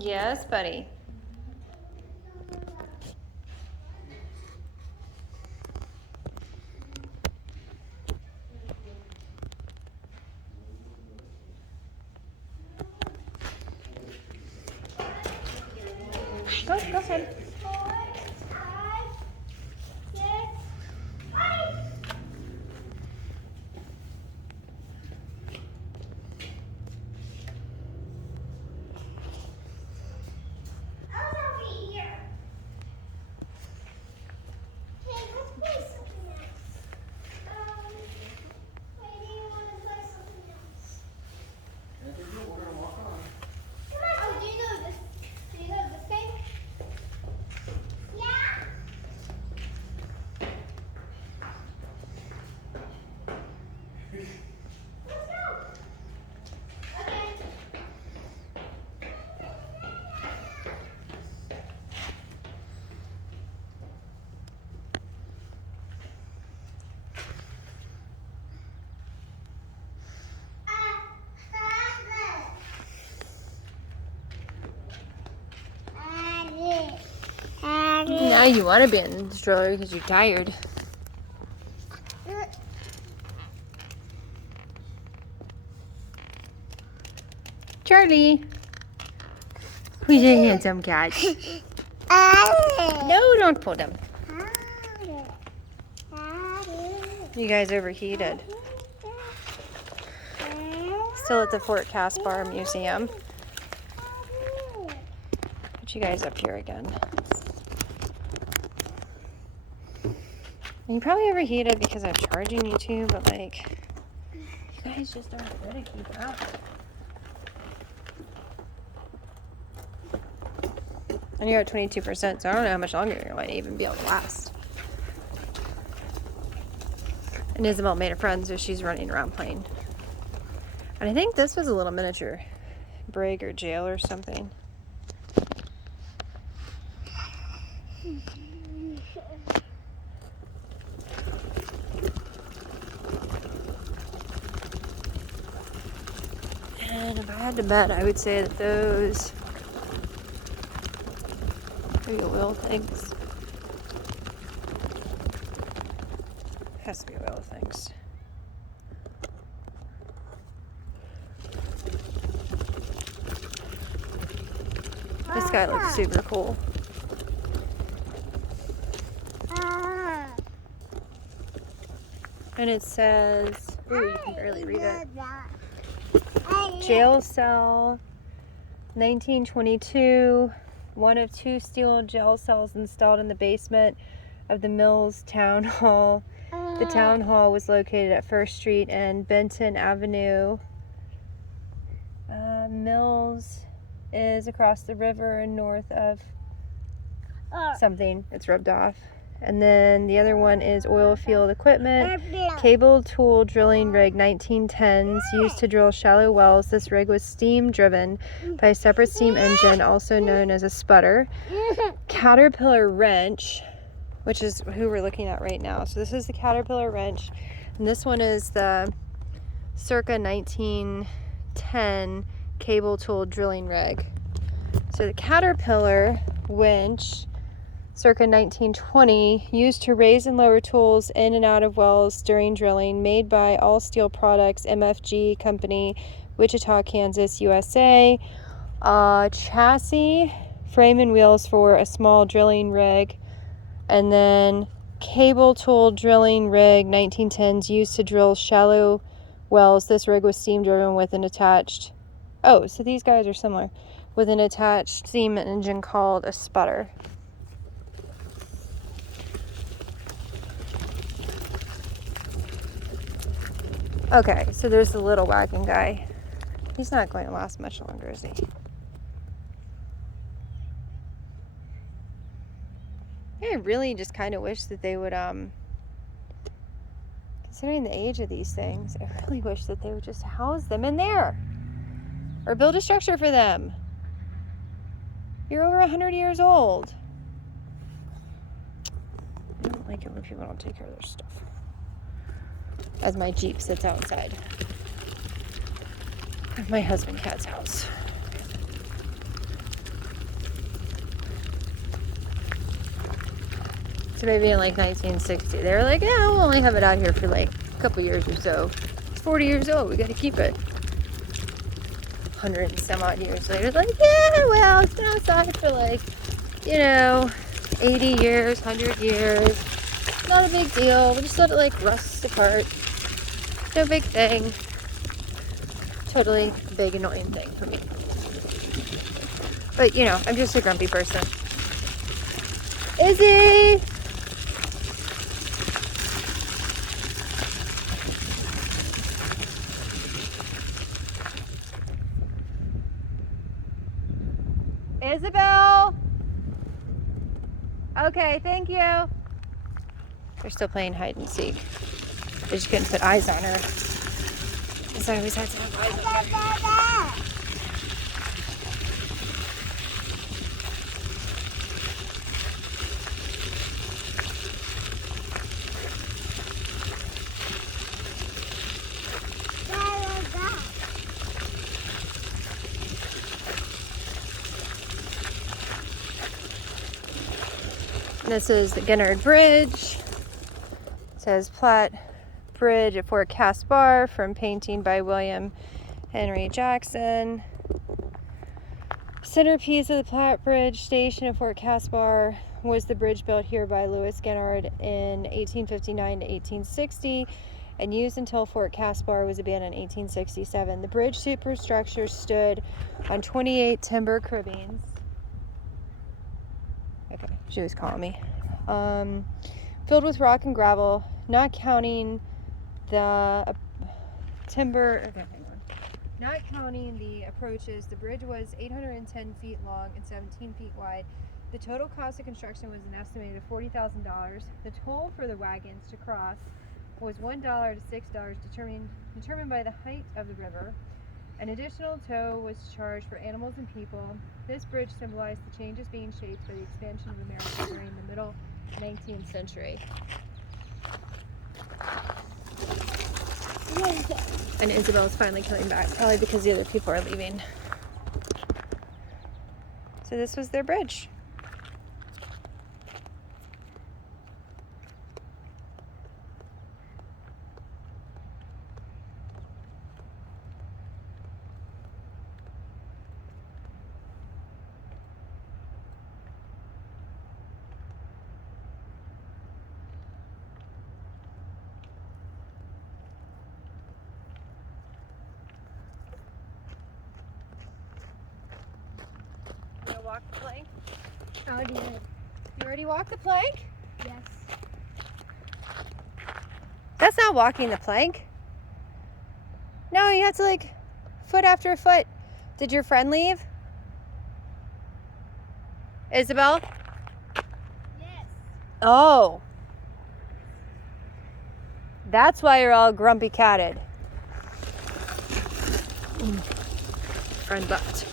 Yes, buddy. Go ahead. Now you want to be in the stroller because you're tired. Charlie. Who's a handsome cat? No, don't pull them. You guys overheated. Still at the Fort Caspar Museum. Put you guys up here again. And you probably overheated because I'm charging you too, but like, you guys just aren't good at keeping up. And you're at 22%, so I don't know how much longer you're going to even be able to last. And Isabel made a friend, so she's running around playing. And I think this was a little miniature brig or jail or something. And if I had to bet, I would say that those are your wheel things. Has to be wheel things. This guy looks super cool. And it says, ooh, you can barely read it. Jail cell, 1922. One of two steel jail cells installed in the basement of the Mills Town Hall. The town hall was located at 1st Street and Benton Avenue. Mills is across the river and north of something. It's rubbed off. And then the other one is oil field equipment. Cable tool drilling rig 1910s used to drill shallow wells. This rig was steam driven by a separate steam engine, also known as a sputter. Caterpillar wrench, which is who we're looking at right now. So this is the Caterpillar wrench. And this one is the circa 1910 cable tool drilling rig. So the Caterpillar winch, circa 1920, used to raise and lower tools in and out of wells during drilling, made by All Steel Products, MFG Company, Wichita, Kansas, USA. Chassis, frame and wheels for a small drilling rig. And then cable tool drilling rig, 1910s, used to drill shallow wells. This rig was steam driven with an attached, oh, so these guys are similar, with an attached steam engine called a sputter. Okay, so there's the little wagon guy. He's not going to last much longer, is he? I really just kind of wish that they would, considering the age of these things, I really wish that they would just house them in there. Or build a structure for them. You're over 100 years old. I don't like it when people don't take care of their stuff. As my Jeep sits outside of my husband cat's house. So maybe in like 1960, they were like, yeah, we'll only have it out here for like a couple years or so. It's 40 years old, we gotta keep it. 100 and some odd years later, like, yeah, well, it's been outside for like, you know, 80 years, 100 years. Not a big deal. We just let it like rust apart. No big thing. Totally a big annoying thing for me. But you know, I'm just a grumpy person. Izzy! Isabel! Okay, thank you. They're still playing hide and seek. They just couldn't put eyes on her. So I always had to have eyes on her. This is the Ginnard Bridge. It says Platte Bridge at Fort Caspar from painting by William Henry Jackson. Centerpiece of the Platte Bridge station at Fort Caspar was the bridge built here by Louis Ginnard in 1859 to 1860 and used until Fort Caspar was abandoned in 1867. The bridge superstructure stood on 28 timber cribbings. Okay, she was calling me. Filled with rock and gravel, not counting the timber. Okay, hang on. Not counting the approaches, the bridge was 810 feet long and 17 feet wide. The total cost of construction was an estimated $40,000. The toll for the wagons to cross was $1 to $6, determined by the height of the river. An additional toll was charged for animals and people. This bridge symbolized the changes being shaped by the expansion of America during the middle 19th century. And Isabel's finally coming back, probably because the other people are leaving. So this was their bridge. You gonna walk the plank? I did. You already walked the plank? Yes. That's not walking the plank. No, you have to like foot after foot. Did your friend leave? Isabel? Yes. Oh. That's why you're all grumpy catted. Friend left.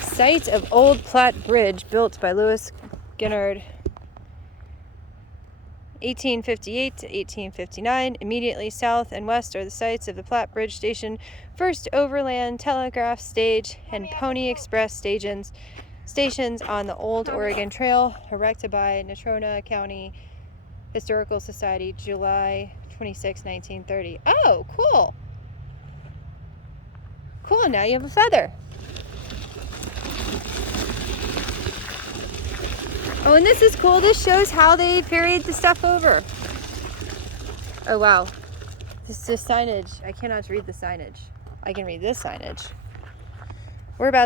Site of Old Platte Bridge built by Louis Ginnard 1858 to 1859. Immediately south and west are the sites of the Platte Bridge Station, first overland telegraph stage, and Pony Express stations on the Old Oregon Trail, erected by Natrona County Historical Society, July 26, 1930. Oh, cool. Cool, now you have a feather. Oh, and this is cool. This shows how they ferried the stuff over. Oh, wow. This is signage. I cannot read the signage. I can read this signage. We're about